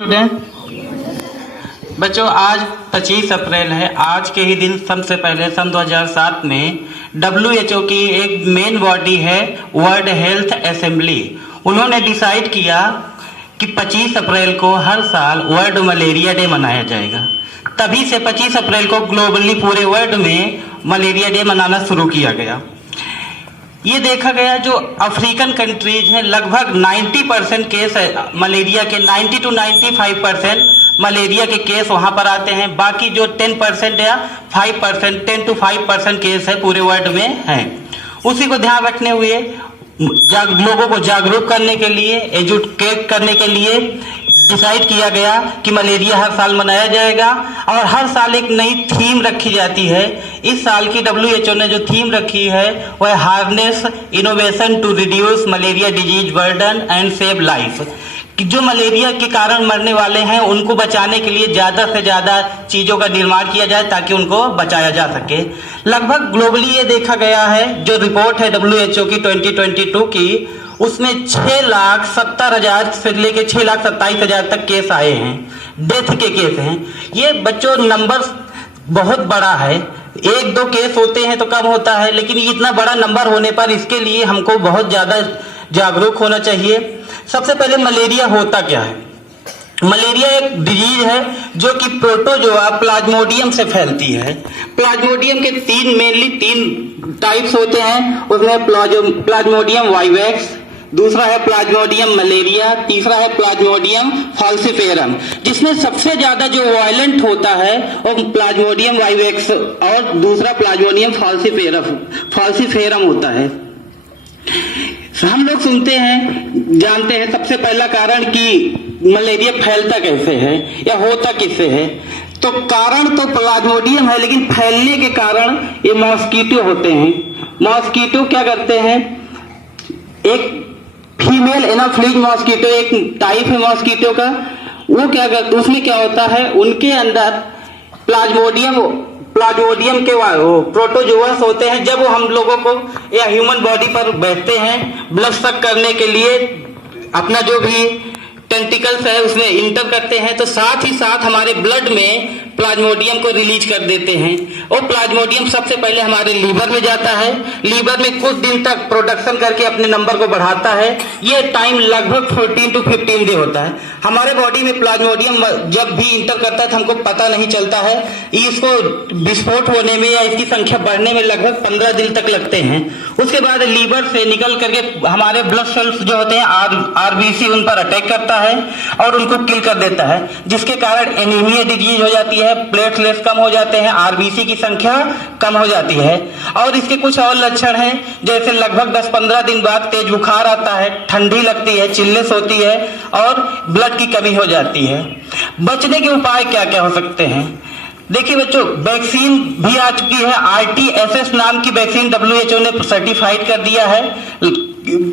Student बच्चों, आज 25 अप्रैल है। आज के ही दिन सबसे पहले सन 2007 में WHO की एक मेन बॉडी है वर्ल्ड हेल्थ असेंबली, उन्होंने डिसाइड किया कि 25 अप्रैल को हर साल वर्ल्ड मलेरिया डे मनाया जाएगा। तभी से 25 अप्रैल को ग्लोबली पूरे वर्ल्ड में मलेरिया डे मनाना शुरू किया गया। ये देखा गया जो अफ्रीकन कंट्रीज हैं लगभग 90% केस है मलेरिया के, 90 to 95% मलेरिया के केस वहां पर आते हैं। बाकी जो 10% या 5%, 10 to 5% केस है पूरे वर्ल्ड में हैं। उसी को ध्यान रखने हुए लोगों को जागरूक करने के लिए, एजुकेट करने के लिए डिसाइड किया गया कि मलेरिया हर साल मनाया जाएगा और हर साल एक नई थीम रखी जाती है। इस साल की WHO ने जो थीम रखी है वह harness innovation to reduce malaria disease burden and save life, कि जो मलेरिया के कारण मरने वाले हैं उनको बचाने के लिए ज़्यादा से ज़्यादा चीज़ों का निर्माण किया जाए ताकि उनको बचाया जा सके। लगभग ग्लोबली ये देखा गया है, जो रिपोर्ट है WHO की 2022 की, उसमें 6,70,000 से लेके 6,27,000 तक केस आए हैं, डेथ के केस हैं। ये बच्चों नंबर बहुत बड़ा है, एक दो केस होते हैं तो कम होता है, लेकिन इतना बड़ा नंबर होने पर इसके लिए हमको बहुत ज़्यादा जागरूक होना चाहिए। सबसे पहले मलेरिया होता क्या है? मलेरिया एक डिजीज है जो कि प्रोटोजोआ प्लाज्मोडियम से फैलती है। प्लाज्मोडियम के मेनली तीन टाइप्स होते हैं, उसमें प्लाज्मोडियम वाइवेक्स, दूसरा है प्लाज्मोडियम मलेरिया, तीसरा है प्लाज्मोडियम फाल्सिफेरम। जिसमें सबसे ज्यादा जो वायलेंट होता है वो प्लाज्मोडियम वाइवेक्स और दूसरा प्लाज्मोडियम फाल्सिफेरम होता है। हम लोग सुनते हैं, जानते हैं सबसे पहला कारण कि मलेरिया फैलता कैसे है या होता किससे है। तो कारण तो प्लाज्मोडियम है, लेकिन फैलने के कारण ये मॉस्किटो होते हैं। मॉस्किटो क्या करते हैं, एक फीमेल एनाफ्लिज मॉस्किटो एक टाइप है मॉस्किटो का, वो क्या करते, उसमें क्या होता है, उनके अंदर प्लाज्मोडियम के प्रोटोजोअस होते हैं। जब वो हम लोगों को या ह्यूमन बॉडी पर बैठते हैं ब्लड सक करने के लिए, अपना जो भी टेंटिकल्स है उसमें इंटर करते हैं, तो साथ ही साथ हमारे ब्लड में प्लाज्मोडियम को रिलीज कर देते हैं। और प्लाज्मोडियम सबसे पहले हमारे लीवर में जाता है, लीवर में कुछ दिन तक प्रोडक्शन करके अपने नंबर को बढ़ाता है। ये टाइम लगभग 14 to 15 डे होता है। हमारे बॉडी में प्लाज्मोडियम जब भी इंटर करता है तो हमको पता नहीं चलता है। इसको विस्फोट होने में या इसकी संख्या बढ़ने में लगभग 15 दिन तक लगते हैं। उसके बाद लीवर से निकल करके हमारे ब्लड सेल्स जो होते हैं RBC उन पर अटैक करता है और उनको किल कर देता है, जिसके कारण एनीमिया डिजीज हो जाती है, प्लेटलेट्स कम हो जाते हैं, RBC की संख्या कम हो जाती है। और इसके कुछ और लक्षण हैं, जैसे लगभग 10-15 दिन बाद तेज बुखार आता है, ठंडी लगती है, चिल्नेस होती है और ब्लड की कमी हो जाती है। बचने के उपाय क्या क्या हो सकते हैं? देखिए बच्चों, वैक्सीन भी आ चुकी है। RTS नाम की वैक्सीन WHO ने सर्टिफाइड कर दिया है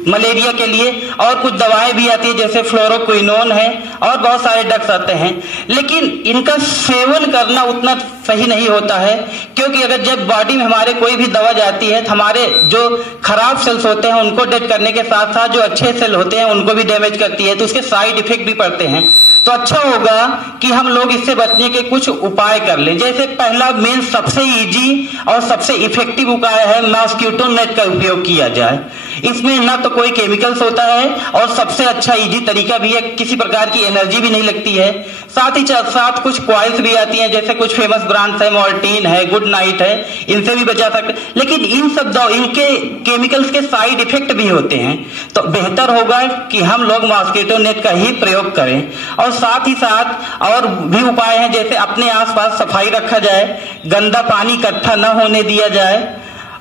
मलेरिया के लिए, और कुछ दवाएं भी आती है जैसे फ्लोरोक्विनोन है और बहुत सारे ड्रग्स आते हैं। लेकिन इनका सेवन करना उतना सही नहीं होता है, क्योंकि अगर जब बॉडी में हमारे कोई भी दवा जाती है तो हमारे जो खराब सेल्स होते हैं उनको डेड करने के साथ साथ जो अच्छे सेल होते हैं उनको भी डैमेज करती है, तो उसके साइड इफेक्ट भी पड़ते हैं। तो अच्छा होगा कि हम लोग इससे बचने के कुछ उपाय कर लें। जैसे पहला मेन सबसे इजी और सबसे इफेक्टिव उपाय है मॉस्किटो नेट का उपयोग किया जाए। इसमें ना तो कोई केमिकल्स होता है और सबसे अच्छा इजी तरीका भी है, किसी प्रकार की एनर्जी भी नहीं लगती है। साथ ही साथ कुछ कॉइल्स भी आती हैं, जैसे कुछ फेमस ब्रांड्स है, मॉर्टीन है, गुड नाइट है, इनसे भी बचा सकते। लेकिन इनके केमिकल्स के साइड इफेक्ट भी होते हैं, तो बेहतर होगा कि हम लोग मॉस्किटो नेट का ही प्रयोग करें। और साथ ही साथ और भी उपाय हैं, जैसे अपने आसपास सफाई रखा जाए, गंदा पानी इकट्ठा न होने दिया जाए,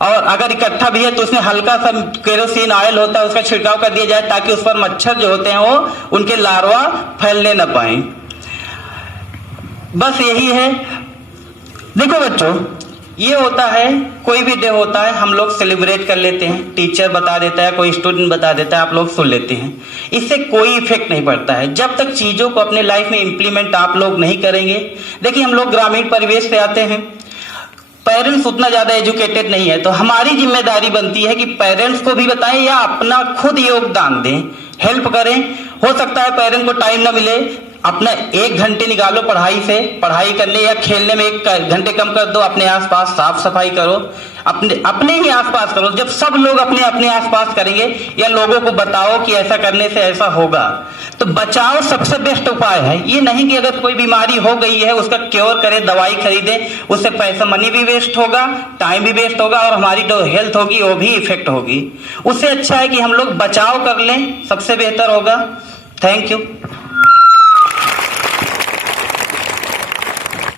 और अगर इकट्ठा भी है तो उसमें हल्का सा केरोसिन ऑयल होता है उसका छिड़काव कर दिया जाए, ताकि उस पर मच्छर जो होते हैं वो उनके लार्वा फैलने न पाए। बस यही है। देखो बच्चों, ये होता है, कोई भी डे होता है हम लोग सेलिब्रेट कर लेते हैं, टीचर बता देता है, कोई स्टूडेंट बता देता है, आप लोग सुन लेते हैं, इससे कोई इफेक्ट नहीं पड़ता है जब तक चीज़ों को अपने लाइफ में इम्प्लीमेंट आप लोग नहीं करेंगे। देखिए, हम लोग ग्रामीण परिवेश से आते हैं, पेरेंट्स उतना ज़्यादा एजुकेटेड नहीं है, तो हमारी जिम्मेदारी बनती है कि पेरेंट्स को भी बताएं या अपना खुद योगदान दें, हेल्प करें। हो सकता है पेरेंट को टाइम ना मिले, अपना 1 घंटे निकालो पढ़ाई करने या खेलने में 1 घंटे कम कर दो। अपने आसपास साफ सफाई करो, अपने ही आसपास करो। जब सब लोग अपने अपने आसपास करेंगे या लोगों को बताओ कि ऐसा करने से ऐसा होगा, तो बचाव सबसे बेस्ट उपाय है। ये नहीं कि अगर कोई बीमारी हो गई है उसका क्योर करें, दवाई खरीदें, उससे पैसा मनी भी वेस्ट होगा, टाइम भी वेस्ट होगा और हमारी जो हेल्थ होगी वो भी इफेक्ट होगी। उससे अच्छा है कि हम लोग बचाव कर लें, सबसे बेहतर होगा। Thank you.